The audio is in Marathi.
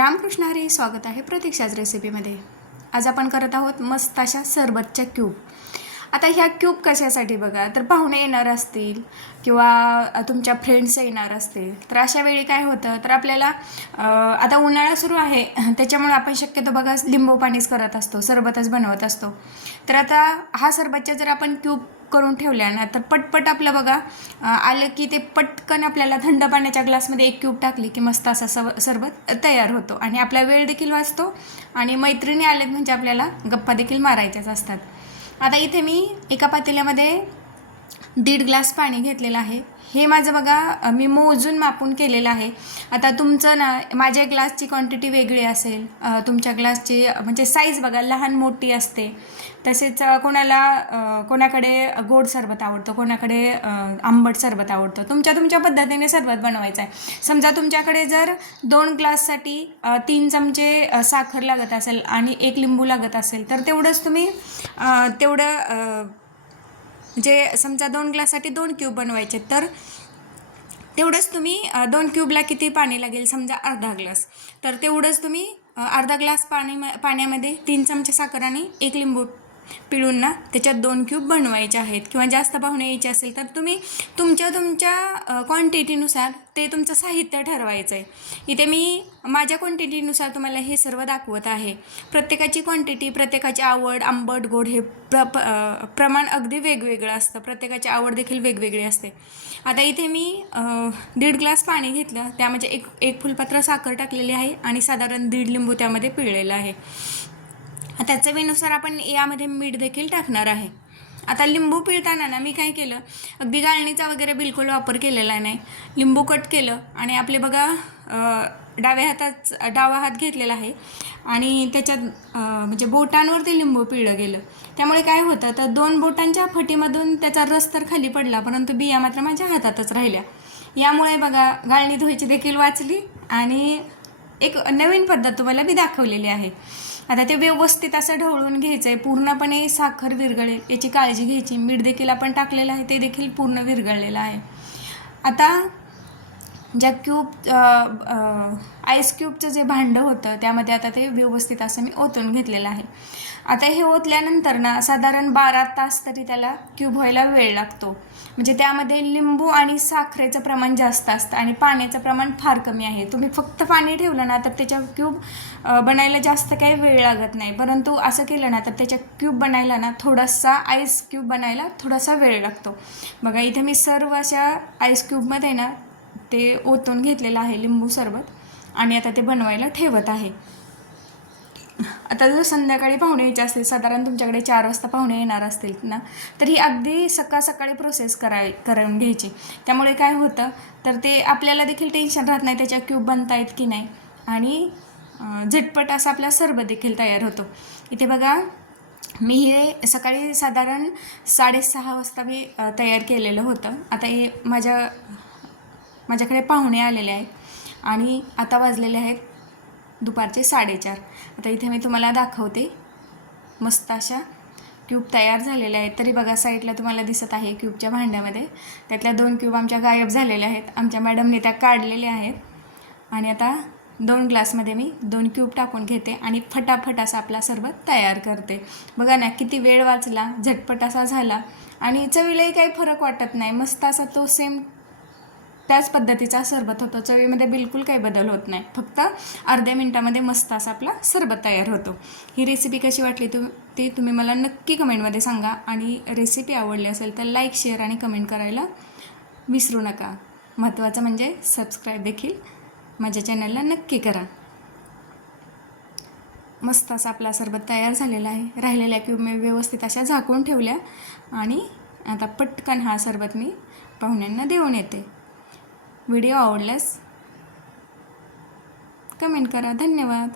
रामकृष्ण हरी. स्वागत आहे प्रतीक्षाच रेसिपीमध्ये. आज आपण करत आहोत मस्त अशा सरबतच्या क्यूब. आता ह्या क्यूब कशासाठी बघा, तर पाहुणे येणार असतील किंवा तुमच्या फ्रेंड्स येणार असतील तर अशा वेळी काय होतं, तर आपल्याला आता उन्हाळा सुरू आहे त्याच्यामुळे आपण शक्यतो बघा लिंबू पाणीच करत असतो, सरबतच बनवत असतो. तर आता हा सरबतच्या जर आपण क्यूब करून ठेवल्या ना तर पटपट आपलं बघा आलं की ते पटकन आपल्याला थंड पाण्याच्या ग्लासमध्ये एक क्यूब टाकली की मस्त असा सरबत तयार होतो आणि आपला वेळ देखील वाचतो आणि मैत्रिणी आलेत म्हणजे आपल्याला गप्पा देखील मारायच्याच असतात. आता इथे मी एका पातेल्यामध्ये 1.5 ग्लास पाणी घेतलेलं आहे. हे माझं बघा मी मोजून मापून केलेलं आहे. आता तुमचं ना माझ्या ग्लासची क्वांटिटी वेगळी असेल, तुमच्या ग्लासची म्हणजे साईज बघा लहान मोठी असते. तसेच कोणाकडे गोड सरबत आवडतं, कोणाकडे आंबट सरबत आवडतं. तुमच्या पद्धतीने सरबत बनवायचं आहे. समजा तुमच्याकडे जर 2 ग्लाससाठी 3 चमचे साखर लागत असेल आणि 1 लिंबू लागत असेल तर तेवढंच तुम्ही म्हणजे समजा 2 ग्लाससाठी 2 क्यूब बनवायचे तर तेवढंच तुम्ही 2 क्यूबला किती पाणी लागेल, समजा अर्धा ग्लास, तर तेवढंच तुम्ही अर्धा ग्लास पाण्यामध्ये 3 चमचे साखर आणि 1 लिंबू पिळून ना त्याच्यात 2 क्यूब बनवायचे आहेत. किंवा जास्त पाहुणे यायचे असेल तर तुम्ही तुमच्या क्वांटिटीनुसार ते तुमचं साहित्य ठरवायचं आहे. इथे मी माझ्या क्वांटिटीनुसार तुम्हाला हे सर्व दाखवत आहे. प्रत्येकाची क्वांटिटी, प्रत्येकाची आवड, आंबट गोड हे प्रमाण अगदी वेगवेगळं असतं. प्रत्येकाची आवड देखील वेगवेगळी असते. आता इथे मी 1.5 ग्लास पाणी घेतलं, त्यामध्ये एक फुलपात्र साखर टाकलेली आहे आणि साधारण 1.5 लिंबू त्यामध्ये पिळलेला आहे. आता चवीनुसार आपण यामध्ये मीठ देखील टाकणार आहे. आता लिंबू पिळताना ना मी काय केलं, अगदी गाळणीचा वगैरे बिलकुल वापर केलेला नाही. लिंबू कट केलं आणि आपले बघा डावा हात घेतलेला आहे आणि त्याच्यात म्हणजे बोटांवर ते लिंबू पिळलं गेलं. त्यामुळे काय होतं, तर 2 बोटांच्या फटीमधून त्याचा रस तर खाली पडला परंतु बिया मात्र माझ्या हातातच राहिल्या. यामुळे बघा गाळणी धुवायची देखील वाचली आणि एक नवीन पद्धत तुम्हाला मी दाखवलेली आहे. आता ते व्यवस्थित असं ढवळून घ्यायचं आहे. पूर्णपणे साखर विरघळेल याची काळजी घ्यायची. मीठ देखील आपण टाकलेलं आहे, ते देखील पूर्ण विरघळलेलं आहे. आता ज्या आईस क्यूबचं जे भांडं होतं त्यामध्ये आता ते व्यवस्थित असं मी ओतून घेतलेलं आहे. आता हे ओतल्यानंतर ना साधारण 12 तास तरी त्याला क्यूब व्हायला वेळ लागतो. म्हणजे त्यामध्ये लिंबू आणि साखरेचं प्रमाण जास्त असतं आणि पाण्याचं प्रमाण फार कमी आहे. तुम्ही फक्त पाणी ठेवलं ना तर त्याच्या क्यूब बनायला जास्त काही वेळ लागत नाही, परंतु असं केलं ना तर त्याच्या क्यूब बनायला ना थोडासा आईस क्यूब बनायला थोडासा वेळ लागतो. बघा इथे मी सर्व अशा आईस क्यूबमध्ये ना ते ओतून घेतलेलं आहे लिंबू सरबत आणि आता ते बनवायला ठेवत आहे. आता जर संध्याकाळी पाहुणे यायचे असतील, साधारण तुमच्याकडे 4 वाजता पाहुणे येणार असतील ना तर ही अगदी सकाळी प्रोसेस करून घ्यायची. त्यामुळे काय होतं, तर ते आपल्याला देखील टेन्शन राहत नाही त्याच्या क्यूब बनतायत की नाही आणि झटपट असा आपला सरबत देखील तयार होतो. इथे बघा मी हे सकाळी साधारण 6:30 वाजता मी तयार केलेलं होतं. आता हे माझ्याकडे पाहुणे आलेले आहेत आणि आता वाजलेले आहेत दुपारचे 4:30. आता इथे मी तुम्हाला दाखवते. मस्त अशा क्यूब तयार झालेल्या आहेत. तरी बघा साईडला तुम्हाला दिसत आहे क्यूबच्या भांड्यामध्ये त्यातल्या 2 क्यूब आमच्या गायब झालेल्या आहेत. आमच्या मॅडमने त्या काढलेल्या आहेत आणि आता 2 ग्लासमध्ये मी 2 क्यूब टाकून घेते आणि फटाफट असा आपला सरबत तयार करते. बघा ना किती वेळ वाचला, झटपट असा झाला आणि चवीलाही काही फरक वाटत नाही. मस्त असा तो सेम त्याच पद्धतीचा सरबत होतो. चवीमध्ये बिलकुल काही बदल होत नाही. फक्त अर्ध्या मिनटामध्ये मस्त असा आपला सरबत तयार होतो. ही रेसिपी कशी वाटली ते तुम्ही मला नक्की कमेंटमध्ये सांगा आणि रेसिपी आवडली असेल तर लाईक, शेअर आणि कमेंट करायला विसरू नका. महत्त्वाचं म्हणजे सबस्क्राईब देखील माझ्या चॅनलला नक्की करा. मस्त असा आपला सरबत तयार झालेला आहे. राहिलेल्या क्यूब मी व्यवस्थित अशा झाकून ठेवल्या आणि आता पटकन हा सरबत मी पाहुण्यांना देऊन येते. व्हिडिओ आवडल्यास कमेंट करा. धन्यवाद.